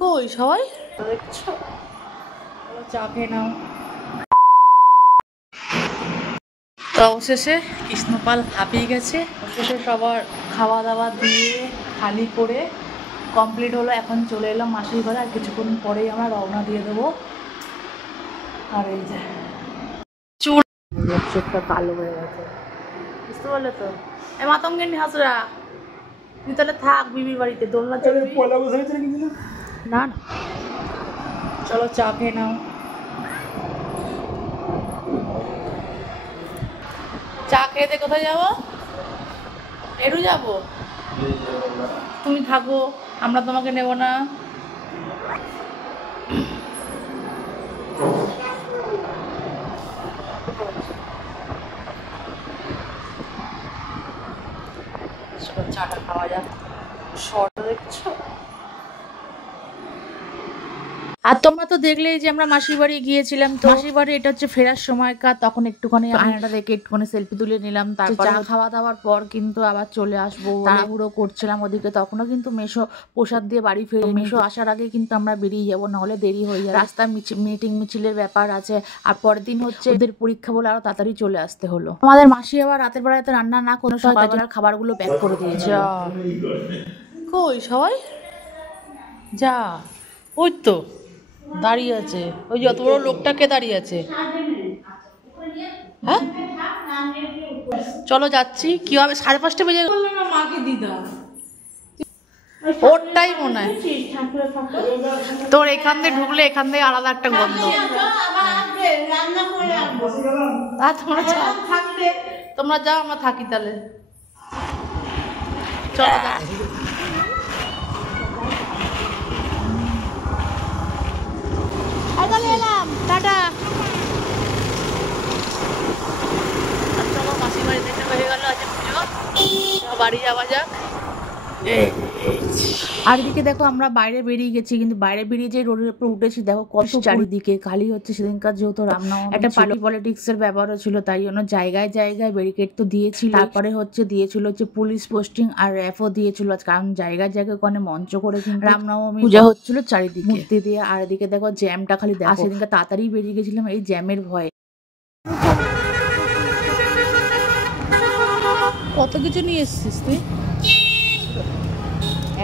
কই সবাই দেখছো? চা খেয়ে নাও। তো অবশেষে কৃষ্ণপাল হাঁপিয়ে গেছে। অবশেষে সবার খাওয়া দাওয়া দিয়ে খালি করে কমপ্লিট হলো। এখন চলে এলাম মাসির ঘরে, আর কিছুক্ষণ পরেই আমরা রওনা দিয়ে দেবো। আর এই যে চুল চোখটা কালো হয়ে গেছে, বুঝতে পারলে তো? এ মাতঙ্গিনী হাসরা, তুই তাহলে থাক বিবির বাড়িতে, দোলনা চলবি না? চলো চা খেয়ে নাও। চা খেয়ে কোথায় যাবো? এরু যাবো? তুমি থাকো, আমরা তোমাকে নেব না। চাটা খাওয়া যাক। শর্ট দেখছো? আর তোমরা তো দেখলেই যে আমরা মাসির বাড়ি গিয়েছিলাম। তো মাসির বাড়ি এটা হচ্ছে ফেরার সময়কার, তখন একটুখানি আয়নাটা দেখে একটুখানি সেলফি তুলে নিলাম। তারপর চা খাওয়া দাওয়ার পর কিন্তু আবার চলে আসবো তাড়াহুড়ো করছিলাম ওদিকে। তখনও কিন্তু মেশো প্রসাদ দিয়ে বাড়ি ফিরে, মেশো আসার আগে কিন্তু আমরা বেরিয়ে যাবো, নাহলে দেরি হয়ে যাবে। রাস্তায় মিটিং মিছিলের ব্যাপার আছে, আর পরের দিন হচ্ছে ওদের পরীক্ষা বলে আরো তাড়াতাড়ি চলে আসতে হলো। আমাদের মাসি আবার রাতের বেলায় রান্না না কোনো সকালবেলার খাবারগুলো প্যাক করে দিয়েছে। কই সবাই যা, ওই তো দাঁড়িয়ে আছে, ওই যত বড় লোকটাকে দাঁড়িয়ে আছে। হ্যাঁ চলো যাচ্ছি। কি হবে? 5:30 বেজে গেল না, মাকে দিদা ওরটাই মনে হয়। তোর এখান দিয়ে ঢুকলে এখান থেকে আলাদা একটা গন্ধ। তোমরা যাও, আমরা থাকি তাহলে। চলো এলাম, টাটা। চলো মাসির বাড়ি থেকে হয়ে গেল আজ পুজো, বাড়ি যাওয়া যাক। আর এদিকে দেখো আমরা বাইরে বেরিয়ে গেছি, কিন্তু বাইরে বেরিয়ে যে রোডের উপর উঠেছি দেখো কত চারিদিকে খালি হচ্ছে। সেদিনকার যেহেতু রামনবমী একটা পার্টি পলিটিক্স এর ব্যাপারও ছিল, তাই জন্য জায়গায় জায়গায় ব্যারিকেড তো দিয়েছিল। তারপরে দিয়েছিল হচ্ছে পুলিশ পোস্টিং আর র্যাফও দিয়েছিল, কারণ জায়গায় জায়গায় ওখানে মঞ্চ করে কিন্তু রামনবমী পূজা হচ্ছিল চারিদিকে মূর্তি দিয়ে। আর এদিকে দেখো জ্যামটা খালি দেখো। সেদিনকে তাড়াতাড়ি বেরিয়ে গেছিলাম এই জ্যামের ভয়ে। কত কিছু নিয়ে এসছিস তুই?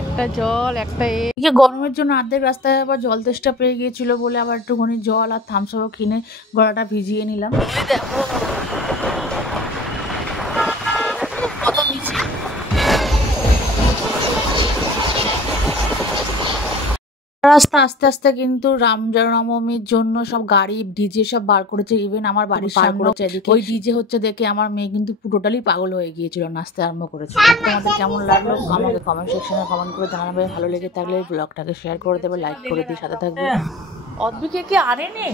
একটা জল, একটা গরমের জন্য অর্ধেক রাস্তায় আবার জল তেষ্টা পেয়ে গিয়েছিল বলে আবার একটুখানি জল আর থামস আপ কিনে গলাটা ভিজিয়ে নিলাম। দেখো কত মিছিল। রাস্তা আস্তে আস্তে কিন্তু রামনবমীর জন্য সব গাড়ি ডিজে সব বার করেছে। ইভেন আমার বাড়ির সামনে ওই ডিজে হচ্ছে দেখে আমার মেয়ে কিন্তু টোটালি পাগল হয়ে গিয়েছিল, নাচতে আরম্ভ করেছে। তোমাদের কেমন লাগলো আমাকে কমেন্ট সেকশনে কমেন্ট করে জানাবে। ভালো লেগে থাকলে ব্লগটাকে শেয়ার করে দেবে, লাইক করে দিয়ে সাথে থাকবে। অদ্বিকে কি আনেনি?